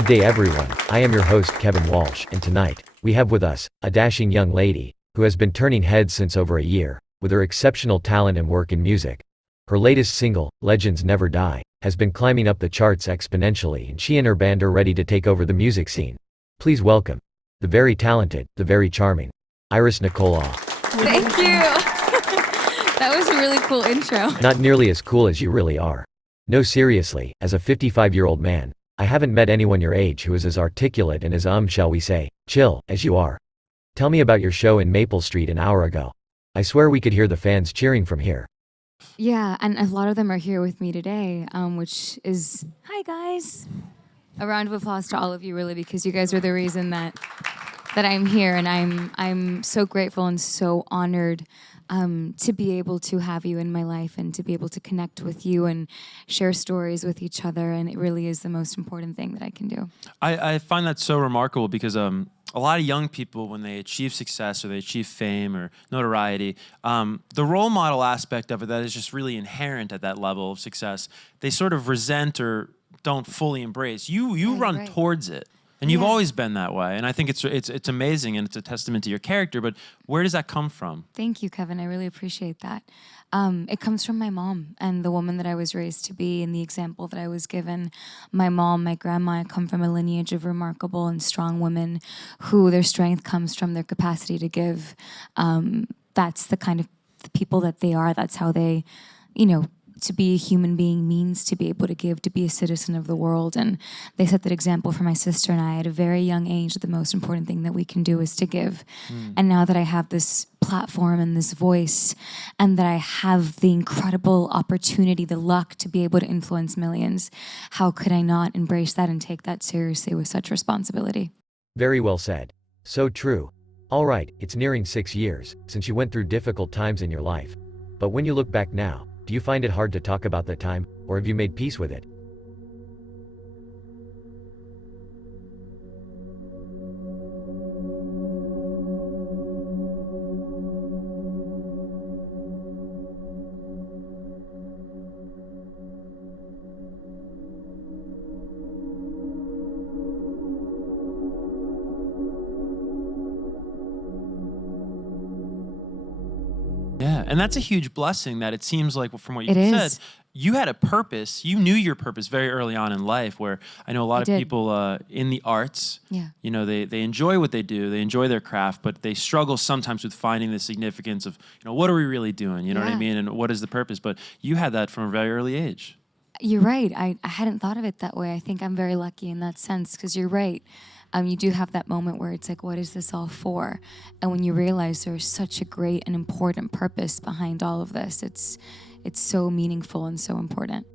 Good day everyone, I am your host Kevin Walsh, and tonight, we have with us, a dashing young lady, who has been turning heads since over a year, with her exceptional talent and work in music. Her latest single, Legends Never Die, has been climbing up the charts exponentially, and she and her band are ready to take over the music scene. Please welcome, the very talented, the very charming, Nicola. Thank you! That was a really cool intro. Not nearly as cool as you really are. No, seriously, as a 55-year-old man, I haven't met anyone your age who is as articulate and as shall we say, chill, as you are. Tell me about your show in Maple Street an hour ago. I swear we could hear the fans cheering from here. Yeah, and a lot of them are here with me today, which is, hi guys. A round of applause to all of you, really, because you guys are the reason that I'm here, and I'm so grateful and so honored to be able to have you in my life and to be able to connect with you and share stories with each other, and it really is the most important thing that I can do. I find that so remarkable because a lot of young people, when they achieve success or they achieve fame or notoriety, the role model aspect of it that is just really inherent at that level of success, they sort of resent or don't fully embrace. You run towards it. And you've always been that way, and I think it's amazing, and it's a testament to your character. But where does that come from? Thank you, Kevin. I really appreciate that. It comes from my mom and the woman that I was raised to be, and the example that I was given. My mom, my grandma, I come from a lineage of remarkable and strong women who their strength comes from their capacity to give. That's the kind of the people that they are. That's how they, to be a human being means to be able to give, to be a citizen of the world. And they set that example for my sister and I at a very young age, that the most important thing that we can do is to give. And now that I have this platform and this voice, and that I have the incredible opportunity, the luck to be able to influence millions, how could I not embrace that and take that seriously with such responsibility? Very well said. So true. Alright, it's nearing 6 years since you went through difficult times in your life. But when you look back now, do you find it hard to talk about that time, or have you made peace with it? Yeah, and that's a huge blessing that it seems like from what you It said, is. you had a purpose. You knew your purpose very early on in life, where I know a lot of did. people in the arts, Yeah. they enjoy what they do, they enjoy their craft, but they struggle sometimes with finding the significance of, what are we really doing? You know what I Yeah. mean? And what is the purpose? But you had that from a very early age. You're right. I hadn't thought of it that way. I think I'm very lucky in that sense, because you're right. You do have that moment where it's like, what is this all for? And when you realize there's such a great and important purpose behind all of this, it's so meaningful and so important.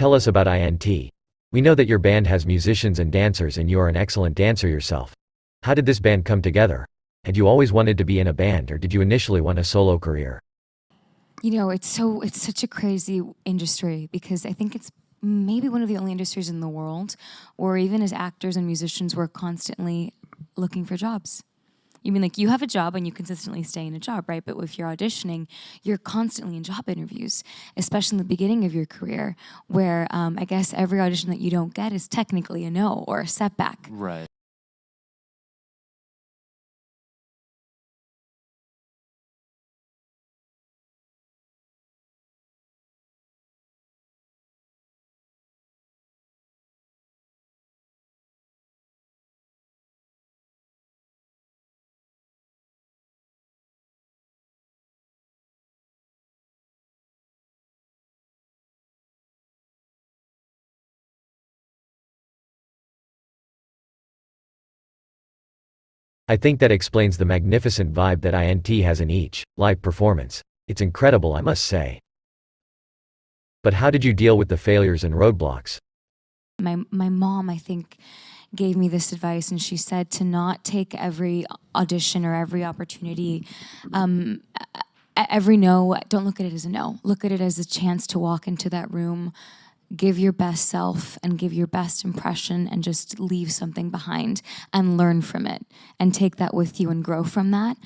Tell us about INT. We know that your band has musicians and dancers and you are an excellent dancer yourself. How did this band come together? Had you always wanted to be in a band or did you initially want a solo career? You know, it's such a crazy industry because I think it's maybe one of the only industries in the world where even as actors and musicians we're constantly looking for jobs. You mean like you have a job and you consistently stay in a job, right? But if you're auditioning, you're constantly in job interviews, especially in the beginning of your career, where I guess every audition that you don't get is technically a no or a setback. Right. I think that explains the magnificent vibe that INT has in each live performance. It's incredible, I must say. But how did you deal with the failures and roadblocks? My mom, I think, gave me this advice, and she said to not take every audition or every opportunity, every no, don't look at it as a no. Look at it as a chance to walk into that room, give your best self and give your best impression and just leave something behind and learn from it and take that with you and grow from that.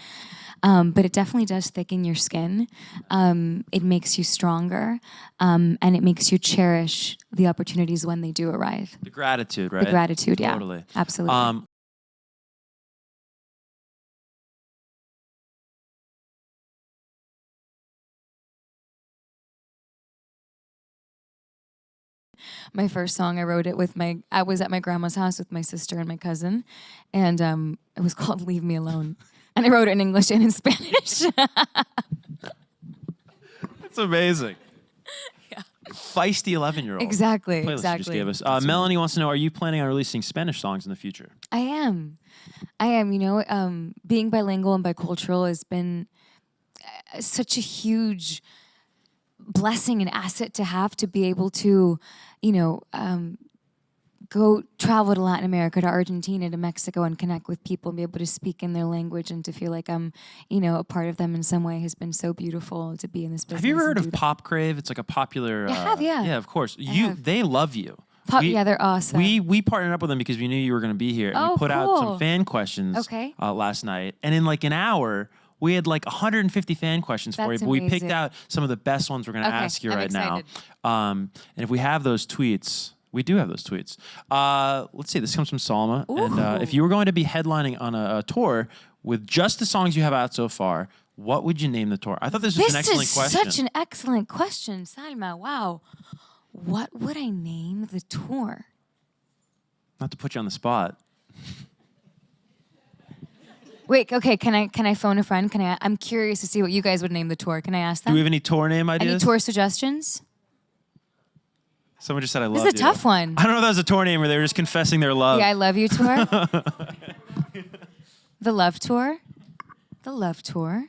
But it definitely does thicken your skin. It makes you stronger, and it makes you cherish the opportunities when they do arrive. The gratitude, right? The gratitude, yeah. Totally. Absolutely. My first song, I wrote it with I was at my grandma's house with my sister and my cousin, and it was called Leave Me Alone. And I wrote it in English and in Spanish. That's amazing. Yeah. Feisty 11-year-old. Exactly, Playlist exactly. you just gave us. Melanie wants to know, are you planning on releasing Spanish songs in the future? I am. You know, being bilingual and bicultural has been such a huge blessing and asset to have to be able to, you know, go travel to Latin America, to Argentina, to Mexico, and connect with people and be able to speak in their language and to feel like I'm, you know, a part of them in some way has been so beautiful to be in this business. Have you ever heard of Pop Crave? It's like a popular. I have, yeah. Yeah, of course. They love you. Yeah, they're awesome. We partnered up with them because we knew you were going to be here. And we put out some fan questions last night. And in like an hour, we had like 150 fan questions for you. But we picked out some of the best ones we're going to ask you right now. And if we have those tweets, we do have those tweets. Let's see. This comes from Salma. Ooh. And if you were going to be headlining on a tour with just the songs you have out so far, what would you name the tour? I thought this was an excellent question. This is such an excellent question, Salma. Wow. What would I name the tour? Not to put you on the spot. Wait, okay, can I phone a friend? I'm curious to see what you guys would name the tour. Can I ask them? Do we have any tour name ideas? Any tour suggestions? Someone just said I love you. This is a tough one. I don't know if that was a tour name or they were just confessing their love. Yeah, I love you tour. The love tour. The love tour.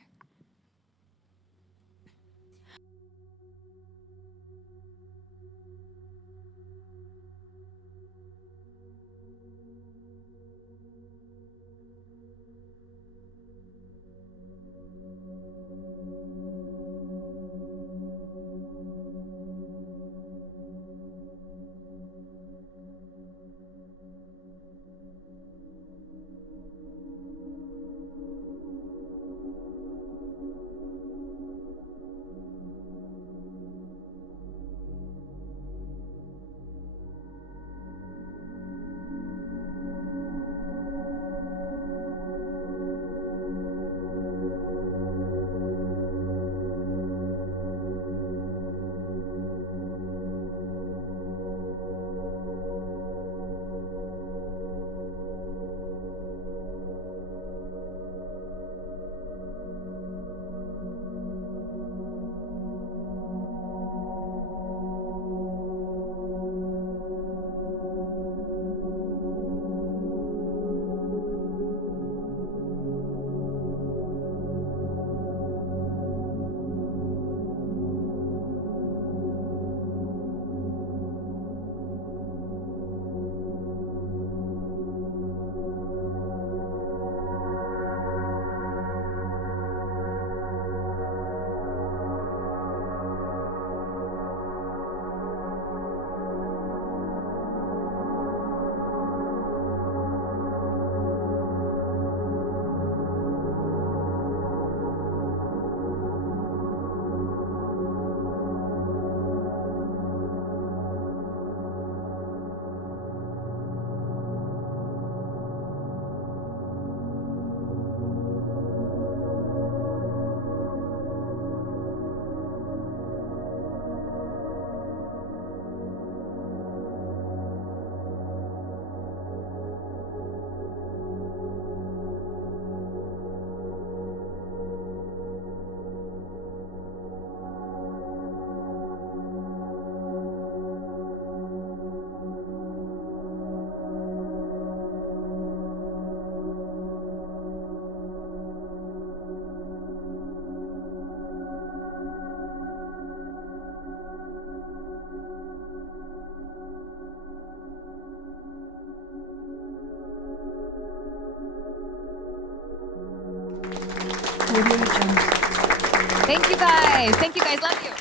Thank you guys. Thank you guys. Love you.